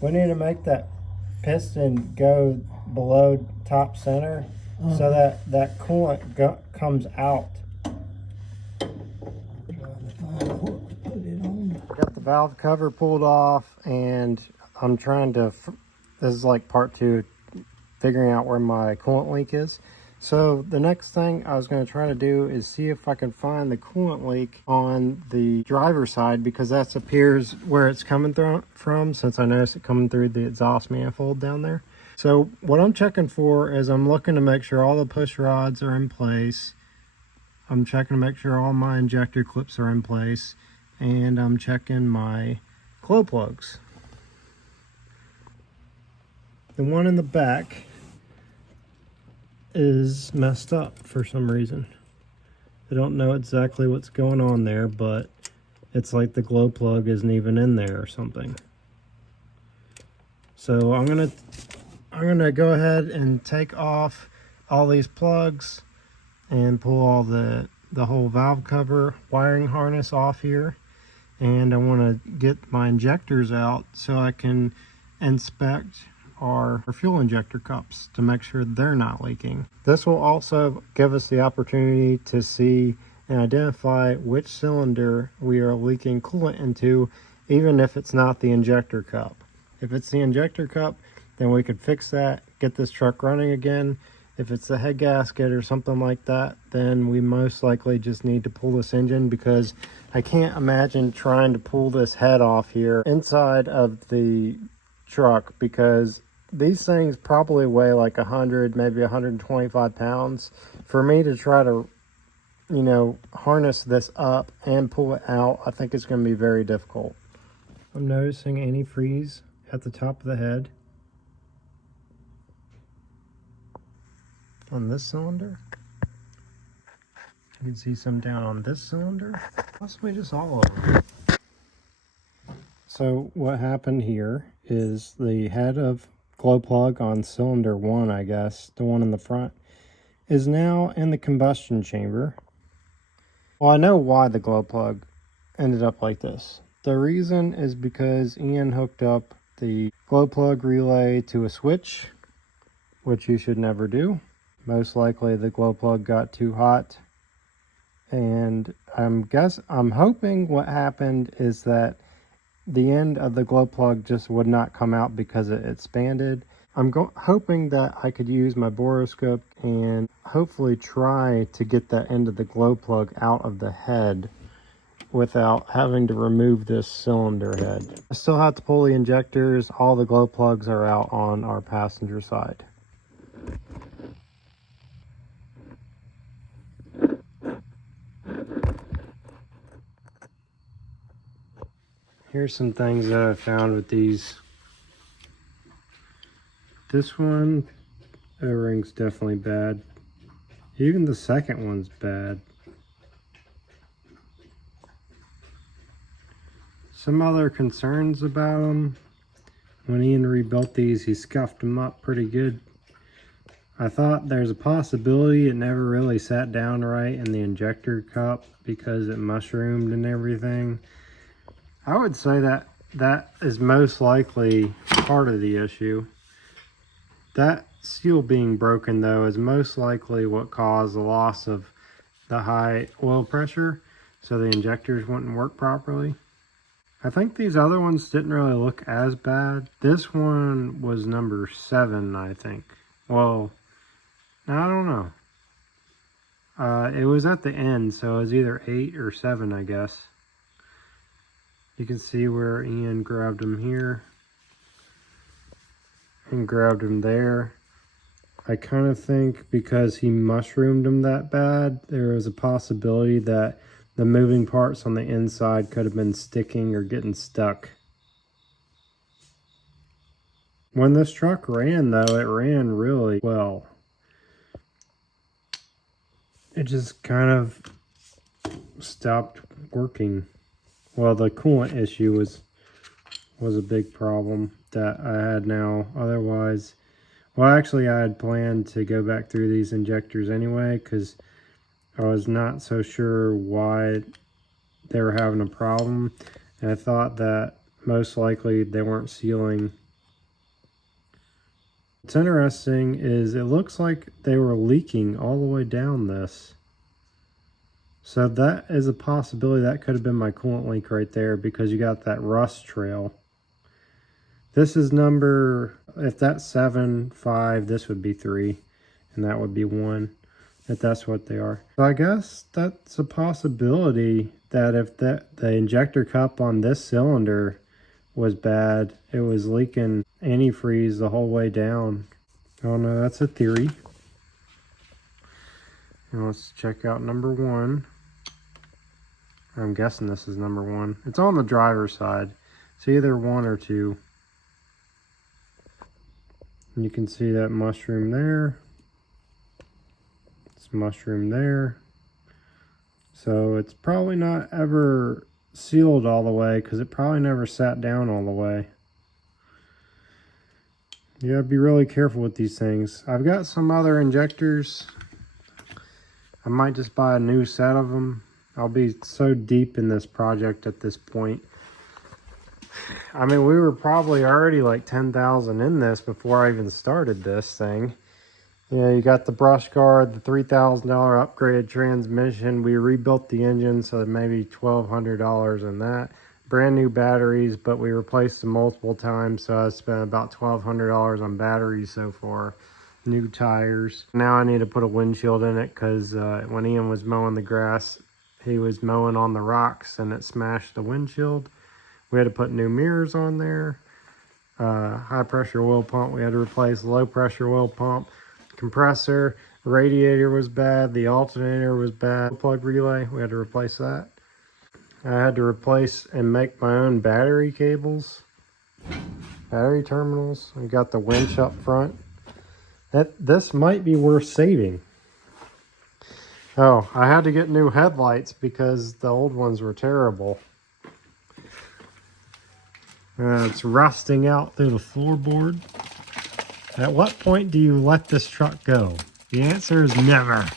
We need to make that piston go below top center so that coolant comes out. Got the valve cover pulled off, and I'm trying to, this is like part 2, figuring out where my coolant leak is. So the next thing I was going to try to do is see if I can find the coolant leak on the driver's side, because that appears where it's coming from, since I noticed it coming through the exhaust manifold down there. So what I'm checking for is I'm looking to make sure all the push rods are in place. I'm checking to make sure all my injector clips are in place, and I'm checking my glow plugs. The one in the back is messed up for some reason. I don't know exactly what's going on there, but it's like the glow plug isn't even in there or something. So I'm gonna go ahead and take off all these plugs and pull all the whole valve cover wiring harness off here, and I want to get my injectors out so I can inspect our fuel injector cups to make sure they're not leaking. This will also give us the opportunity to see and identify which cylinder we are leaking coolant into, even if it's not the injector cup. If it's the injector cup, then we could fix that, get this truck running again. If it's the head gasket or something like that, then we most likely just need to pull this engine, because I can't imagine trying to pull this head off here inside of the truck, because these things probably weigh like 100, maybe 125 pounds. For me to try to, you know, harness this up and pull it out, I think it's going to be very difficult. I'm noticing antifreeze at the top of the head on this cylinder. You can see some down on this cylinder, possibly just all of them. So what happened here is the head of glow plug on cylinder 1, I guess, the one in the front, is now in the combustion chamber. Well, I know why the glow plug ended up like this. The reason is because Ian hooked up the glow plug relay to a switch, which you should never do. Most likely the glow plug got too hot, and I'm hoping what happened is that the end of the glow plug just would not come out because it expanded. I'm hoping that I could use my borescope and hopefully try to get that end of the glow plug out of the head without having to remove this cylinder head. I still have to pull the injectors. All the glow plugs are out on our passenger side. Here's some things that I found with these. This one, O-ring's definitely bad. Even the second one's bad. Some other concerns about them. When Ian rebuilt these, he scuffed them up pretty good. I thought there's a possibility it never really sat down right in the injector cup because it mushroomed and everything. I would say that is most likely part of the issue. That seal being broken, though, is most likely what caused the loss of the high oil pressure, so the injectors wouldn't work properly. I think these other ones didn't really look as bad. This one was number 7, I think. Well, I don't know. It was at the end, so it was either 8 or 7, I guess. You can see where Ian grabbed him here and grabbed him there. I kind of think because he mushroomed him that bad, there was a possibility that the moving parts on the inside could have been sticking or getting stuck. When this truck ran, though, it ran really well. It just kind of stopped working. Well, the coolant issue was a big problem that I had now. Otherwise, well, actually, I had planned to go back through these injectors anyway, because I was not so sure why they were having a problem. And I thought that most likely they weren't sealing What's interesting is it looks like they were leaking all the way down this. So that is a possibility. That could have been my coolant leak right there, because you got that rust trail. This is number, if that's 7, 5, this would be 3, and that would be 1, if that's what they are. So I guess that's a possibility, that if the injector cup on this cylinder was bad, it was leaking antifreeze the whole way down. Oh no, that's a theory. And let's check out number 1. I'm guessing this is number 1. It's on the driver's side. It's either 1 or 2. And you can see that mushroom there. It's mushroom there. So it's probably not ever sealed all the way, because it probably never sat down all the way. You gotta be really careful with these things. I've got some other injectors. I might just buy a new set of them. I'll be so deep in this project at this point. I mean, we were probably already like 10,000 in this before I even started this thing. Yeah, you got the brush guard, the $3,000 upgraded transmission. We rebuilt the engine, so maybe $1,200 in that. Brand new batteries, but we replaced them multiple times, so I spent about $1,200 on batteries so far. New tires. Now I need to put a windshield in it, because when Ian was mowing the grass, he was mowing on the rocks and it smashed the windshield. We had to put new mirrors on there. High pressure oil pump we had to replace. Low pressure oil pump. Compressor. Radiator was bad. The alternator was bad. Plug relay, we had to replace that. I had to replace and make my own battery cables. Battery terminals. We got the winch up front. This might be worth saving. Oh, I had to get new headlights because the old ones were terrible. It's rusting out through the floorboard. At what point do you let this truck go? The answer is never.